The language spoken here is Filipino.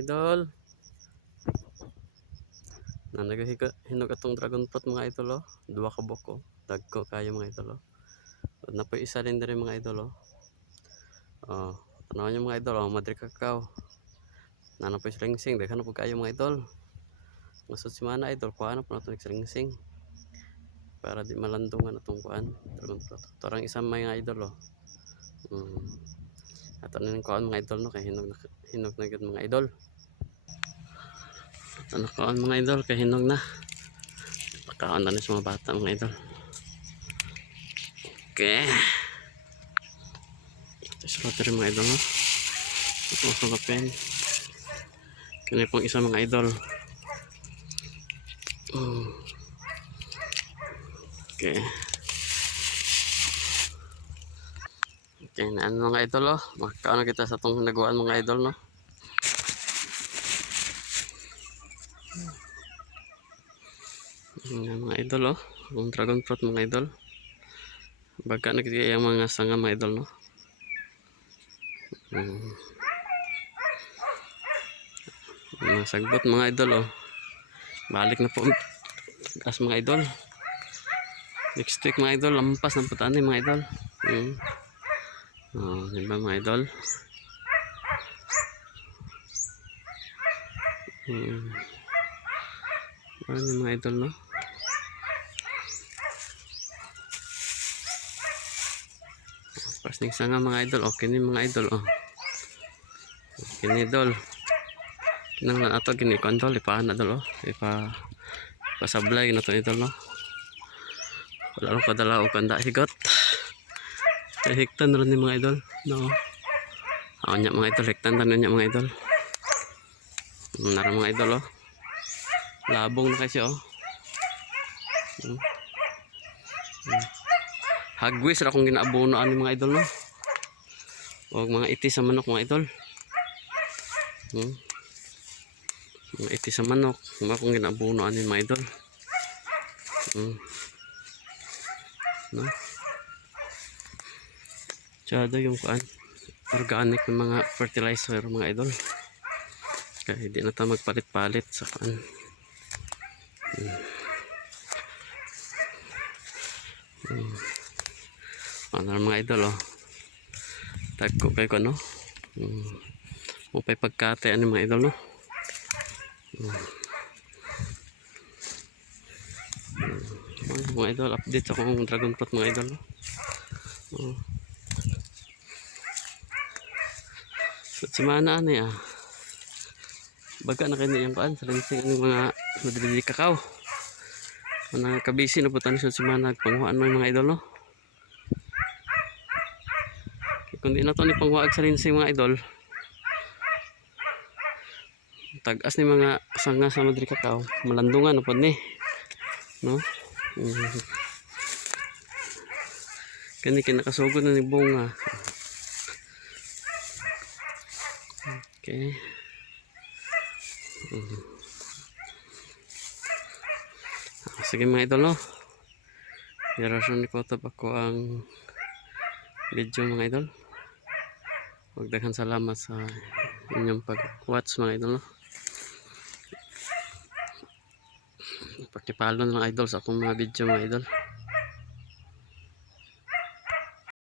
idol. Hinog atong dragon fruit mga idol oh. Duha ka buko. Dagko kayo mga idol oh. Na po isa din diri mga idol oh. Oh, tanaw niyo mga idol oh, madre kakao. Nana po sling-sing, daghan na po kayo mga idol. Masud si mana idol, kuha na po nato sling-sing. Para di malandungan atong kuan dragon fruit. Torang isang mga idol oh. Ato na ng kuan mga idol no, kay hinog na gud mga idol. Ato na kuan mga idol, kay hinog na. Pakaon na ni sa mga bata mga idol. Okay. Ito sa battery mga idol no. Ito sa kapin. Kanya pong isa mga idol. Okay. Okay, naan mga idol oh. Makaon na kita sa itong nagawan mga idol no. Yan mga idol oh. Ang dragon fruit mga idol. Baga na kita yung mga sanga mga idol no. Mga sagbot mga idol oh. Balik na po as mga idol. Next week mga idol, lampas ng putaan mga idol. Oh, diba mga idol? Ano mga idol no? Pasning sanga mga idol. Okay ni mga idol oh. Okay ni idol. Kinang lang ato gini kontrol ipahan na idol oh. Pasablay na to idol no. Wala rin padala o kanda higot. Hiktan rin ni mga idol no. Niya mga idol, hiktan rin niya mga idol. Nara mga idol oh. Labong na kasi oh. Hagwis ra kung ginaabono ani mga idol no. Huwag mga itis sa manok mga idol. Mga itis sa manok, mga kung ginaabono ani mga idol. No? Tsada yung kuan organic ng mga fertilizer mga idol. Kaya hindi na tayo magpalit-palit sa kuan. Ano mga idol oh. Tagko kayo ko no. Mupay pagkate ano mga idol no. Mga idol, update sa kong dragon fruit mga idol no. So, simana ano ya. Baga na kayo yung kuan sa linsing ng mga madrili kakao. Mga kabisi na po tayo sa simana panghuan mo yung mga idol no. Kundi na to ni panghuag sa linsing mga idol. Tagas ni mga sanga sa madrili kakao. Malandungan na po ni. No? Kani kinakasugod na ni bunga. Okay. Sige mga idol no. Yarasyon ni Kotob ako ang video mga idol. Magdaghan salamat sa inyong pag-watch mga idol no. Pakipalo ng idol sa akong mga video mga idol.